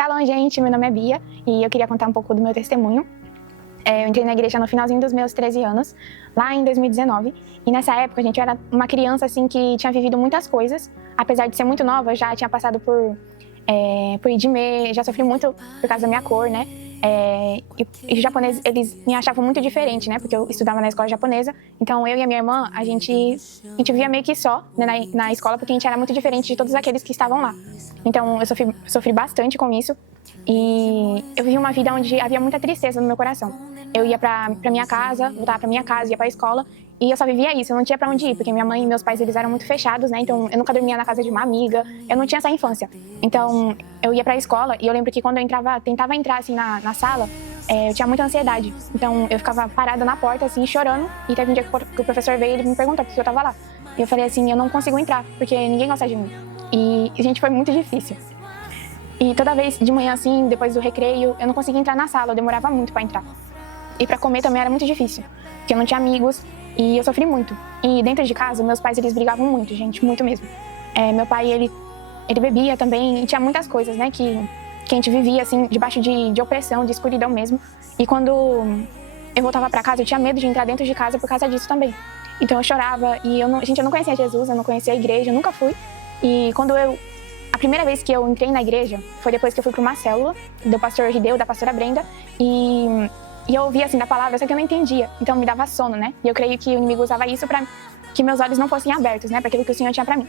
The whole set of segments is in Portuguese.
Shalom, gente! Meu nome é Bia e eu queria contar um pouco do meu testemunho. Eu entrei na igreja no finalzinho dos meus 13 anos, lá em 2019. E nessa época, gente, eu era uma criança assim que tinha vivido muitas coisas. Apesar de ser muito nova, eu já tinha passado por IDME, já sofri muito por causa da minha cor, né? E os japoneses, eles me achavam muito diferente, né? Porque eu estudava na escola japonesa. Então, eu e a minha irmã, a gente vivia meio que só, né, na escola, porque a gente era muito diferente de todos aqueles que estavam lá. Então, eu sofri bastante com isso. E eu vivi uma vida onde havia muita tristeza no meu coração. Eu ia pra minha casa, voltava pra minha casa, ia pra escola. E eu só vivia isso, eu não tinha pra onde ir, porque minha mãe e meus pais, eles eram muito fechados, né? Então, eu nunca dormia na casa de uma amiga, eu não tinha essa infância. Então, eu ia pra escola e eu lembro que quando eu tentava entrar, assim, na sala, eu tinha muita ansiedade. Então, eu ficava parada na porta, assim, chorando. E teve um dia que o professor veio e ele me perguntou por que eu tava lá. E eu falei assim, eu não consigo entrar, porque ninguém gosta de mim. E, gente, foi muito difícil. E toda vez de manhã, assim, depois do recreio, eu não conseguia entrar na sala, eu demorava muito pra entrar. E pra comer também era muito difícil, porque eu não tinha amigos e eu sofri muito. E dentro de casa, meus pais, eles brigavam muito, gente, muito mesmo. Meu pai, ele bebia também, e tinha muitas coisas, né, que a gente vivia, assim, debaixo de opressão, de escuridão mesmo. E quando eu voltava pra casa, eu tinha medo de entrar dentro de casa por causa disso também. Então eu chorava e eu não conhecia Jesus, eu não conhecia a igreja, eu nunca fui. E a primeira vez que eu entrei na igreja foi depois que eu fui para uma célula do pastor Rideu, da pastora Brenda, e eu ouvia assim da palavra, só que eu não entendia, então me dava sono, né? E eu creio que o inimigo usava isso para que meus olhos não fossem abertos, né? Para aquilo que o Senhor tinha para mim.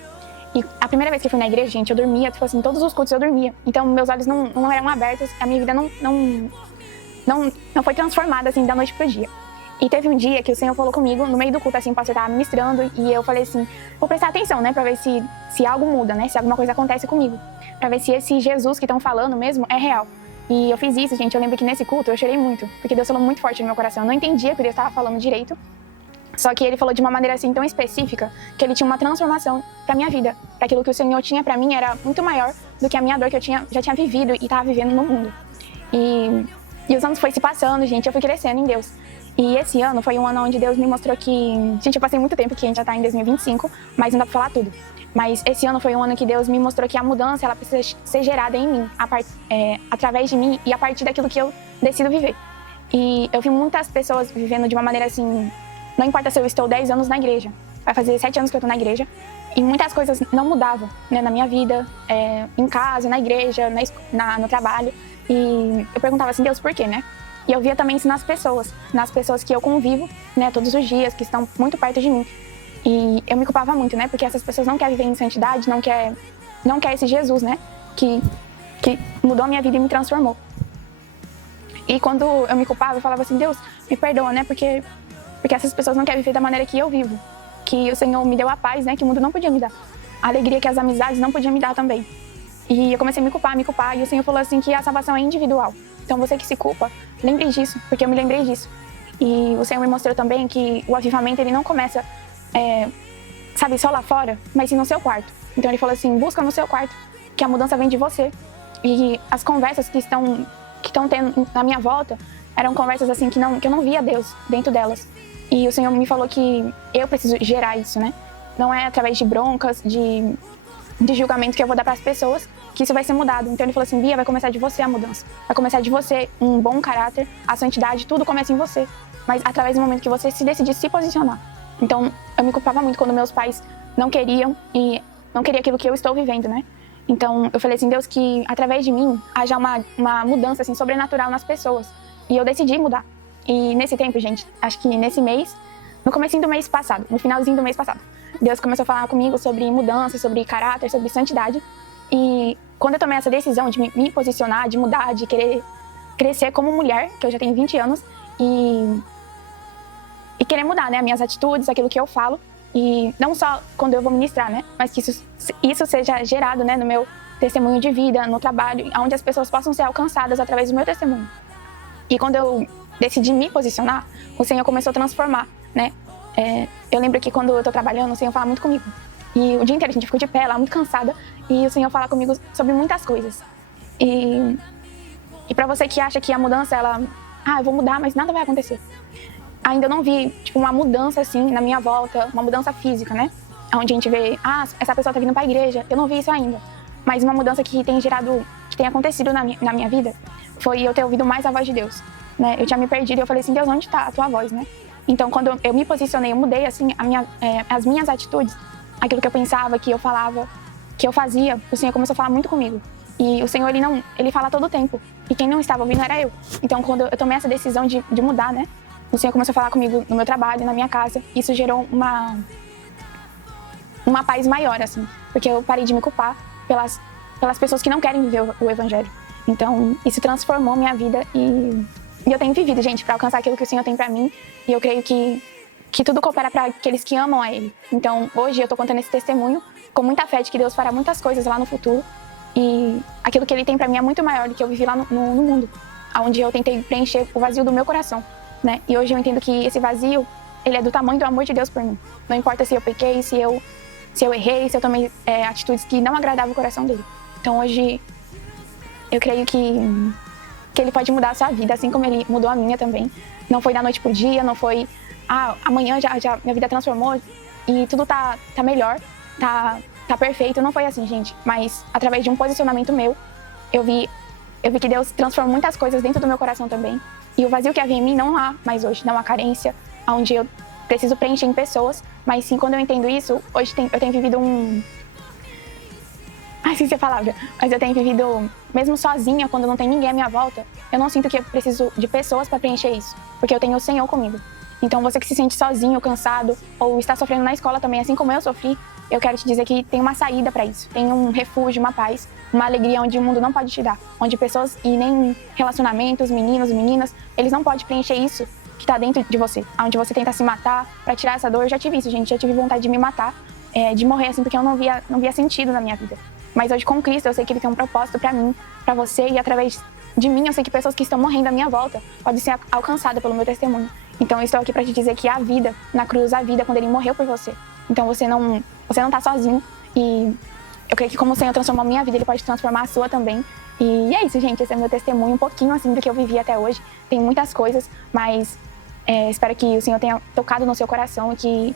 E a primeira vez que eu fui na igreja, gente, eu dormia, tipo assim, todos os cultos eu dormia. Então meus olhos não eram abertos, a minha vida não foi transformada assim da noite pro dia. E teve um dia que o Senhor falou comigo, no meio do culto, assim, o pastor estava ministrando, e eu falei assim, vou prestar atenção, né, pra ver se algo muda, né, se alguma coisa acontece comigo, pra ver se esse Jesus que estão falando mesmo é real. E eu fiz isso, gente, eu lembro que nesse culto eu chorei muito, porque Deus falou muito forte no meu coração, eu não entendia o que Deus estava falando direito, só que Ele falou de uma maneira assim tão específica, que Ele tinha uma transformação pra minha vida, pra aquilo que o Senhor tinha pra mim era muito maior do que a minha dor que eu já tinha vivido e estava vivendo no mundo. E os anos foi se passando, gente, eu fui crescendo em Deus. E esse ano foi um ano onde Deus me mostrou que... Gente, eu passei muito tempo, que a gente já tá em 2025, mas não dá pra falar tudo. Mas esse ano foi um ano que Deus me mostrou que a mudança, ela precisa ser gerada em mim, através de mim e a partir daquilo que eu decido viver. E eu vi muitas pessoas vivendo de uma maneira assim... Não importa se eu estou 10 anos na igreja, vai fazer 7 anos que eu tô na igreja, e muitas coisas não mudavam, né, na minha vida, em casa, na igreja, no trabalho. E eu perguntava assim, Deus, por quê, né? E eu via também isso nas pessoas que eu convivo, né, todos os dias, que estão muito perto de mim. E eu me culpava muito, né, porque essas pessoas não querem viver em santidade, não quer esse Jesus, né, que mudou a minha vida e me transformou. E quando eu me culpava, eu falava assim, Deus, me perdoa, né, porque essas pessoas não querem viver da maneira que eu vivo, que o Senhor me deu a paz, né, que o mundo não podia me dar, a alegria que as amizades não podiam me dar também. E eu comecei a me culpar, e o Senhor falou assim que a salvação é individual. Então você que se culpa, lembre disso, porque eu me lembrei disso. E o Senhor me mostrou também que o avivamento, ele não começa, sabe, só lá fora, mas sim no seu quarto. Então ele falou assim, busca no seu quarto, que a mudança vem de você. E as conversas que estão tendo na minha volta, eram conversas assim que eu não via Deus dentro delas. E o Senhor me falou que eu preciso gerar isso, né? Não é através de broncas, de julgamento que eu vou dar para as pessoas, que isso vai ser mudado. Então ele falou assim, Bia, vai começar de você a mudança. Vai começar de você um bom caráter, a santidade, tudo começa em você. Mas através do momento que você se decidir se posicionar. Então eu me culpava muito quando meus pais não queriam e não queriam aquilo que eu estou vivendo, né? Então eu falei assim, Deus, que através de mim haja uma mudança assim, sobrenatural nas pessoas. E eu decidi mudar. E nesse tempo, gente, acho que nesse mês, no comecinho do mês passado, no finalzinho do mês passado, Deus começou a falar comigo sobre mudança, sobre caráter, sobre santidade. E quando eu tomei essa decisão de me posicionar, de mudar, de querer crescer como mulher, que eu já tenho 20 anos, e querer mudar, né, minhas atitudes, aquilo que eu falo, e não só quando eu vou ministrar, né, mas que isso seja gerado, né, no meu testemunho de vida, no trabalho, onde as pessoas possam ser alcançadas através do meu testemunho. E quando eu decidi me posicionar, o Senhor começou a transformar, né. Eu lembro que quando eu tô trabalhando, o Senhor fala muito comigo. E o dia inteiro a gente ficou de pé lá, muito cansada, e o Senhor fala comigo sobre muitas coisas. E pra você que acha que a mudança, eu vou mudar, mas nada vai acontecer. Ainda não vi, tipo, uma mudança assim na minha volta, uma mudança física, né? Onde a gente vê, essa pessoa tá vindo pra igreja, eu não vi isso ainda. Mas uma mudança que tem gerado que tem acontecido na minha vida foi eu ter ouvido mais a voz de Deus, né? Eu tinha me perdido e eu falei assim, Deus, onde está a tua voz, né? Então, quando eu me posicionei, eu mudei, assim, as minhas atitudes, aquilo que eu pensava, que eu falava, que eu fazia, o Senhor começou a falar muito comigo. E o Senhor, ele fala todo o tempo. E quem não estava ouvindo era eu. Então, quando eu tomei essa decisão de mudar, né? O Senhor começou a falar comigo no meu trabalho, na minha casa. Isso gerou uma paz maior, assim. Porque eu parei de me culpar pelas pessoas que não querem viver o Evangelho. Então, isso transformou minha vida e eu tenho vivido, gente, para alcançar aquilo que o Senhor tem para mim. E eu creio que tudo coopera para aqueles que amam a Ele. Então, hoje eu tô contando esse testemunho com muita fé de que Deus fará muitas coisas lá no futuro. E aquilo que Ele tem para mim é muito maior do que eu vivi lá no mundo, onde eu tentei preencher o vazio do meu coração, né? E hoje eu entendo que esse vazio, ele é do tamanho do amor de Deus por mim. Não importa se eu pequei, se eu errei, se eu tomei atitudes que não agradavam o coração dele. Então, hoje, eu creio que Ele pode mudar a sua vida, assim como Ele mudou a minha também. Não foi da noite pro dia, não foi... amanhã já minha vida transformou e tudo tá melhor, tá perfeito. Não foi assim, gente. Mas através de um posicionamento meu, eu vi que Deus transformou muitas coisas dentro do meu coração também. E o vazio que havia em mim não há mais hoje, não há carência, onde eu preciso preencher em pessoas. Mas sim, quando eu entendo isso, hoje eu tenho vivido esqueci a palavra. Mas eu tenho vivido, mesmo sozinha, quando não tem ninguém à minha volta, eu não sinto que eu preciso de pessoas para preencher isso. Porque eu tenho o Senhor comigo. Então, você que se sente sozinho, cansado, ou está sofrendo na escola também, assim como eu sofri, eu quero te dizer que tem uma saída para isso. Tem um refúgio, uma paz, uma alegria onde o mundo não pode te dar. Onde pessoas e nem relacionamentos, meninos, meninas, eles não podem preencher isso que está dentro de você. Onde você tenta se matar para tirar essa dor. Eu já tive isso, gente. Já tive vontade de me matar, de morrer, assim, porque eu não via sentido na minha vida. Mas hoje, com Cristo, eu sei que Ele tem um propósito para mim, para você, e através de mim, eu sei que pessoas que estão morrendo à minha volta podem ser alcançadas pelo meu testemunho. Então, eu estou aqui para te dizer que há vida na cruz, há vida quando Ele morreu por você. Então, você não tá sozinho. E eu creio que como o Senhor transformou a minha vida, Ele pode transformar a sua também. E é isso, gente. Esse é meu testemunho, um pouquinho assim do que eu vivi até hoje. Tem muitas coisas, mas espero que o Senhor tenha tocado no seu coração e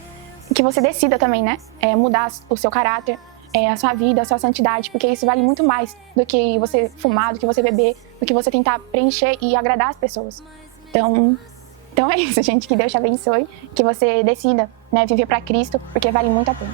que você decida também, né? Mudar o seu caráter, a sua vida, a sua santidade, porque isso vale muito mais do que você fumar, do que você beber, do que você tentar preencher e agradar as pessoas. Então é isso, gente. Que Deus te abençoe, que você decida, né, viver para Cristo, porque vale muito a pena.